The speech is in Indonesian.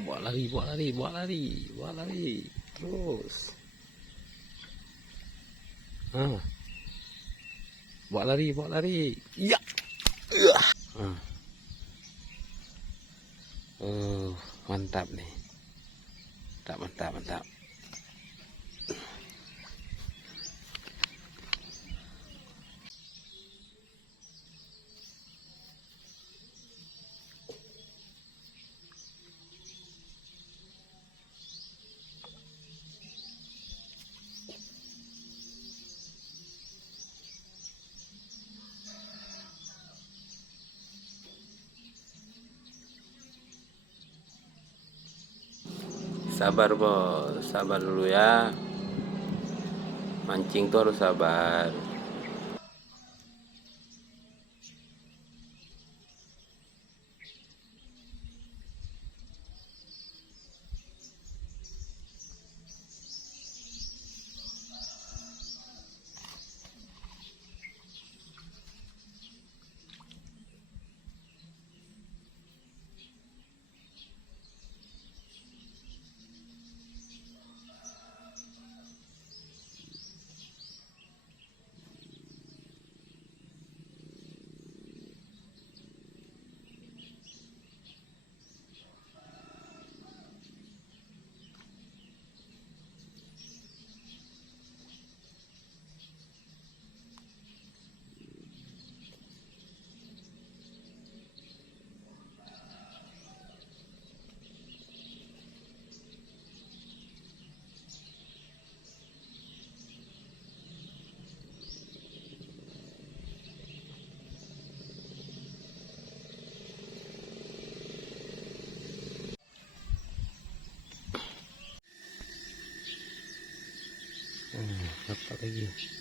Buat lari, buat lari, buat lari, buat lari. Terus. Buat lari, buat lari. Ya. Mantap nih. Mantap, mantap, mantap. Sabar bos, sabar dulu ya. Mancing tuh harus sabar. Dapat lagi.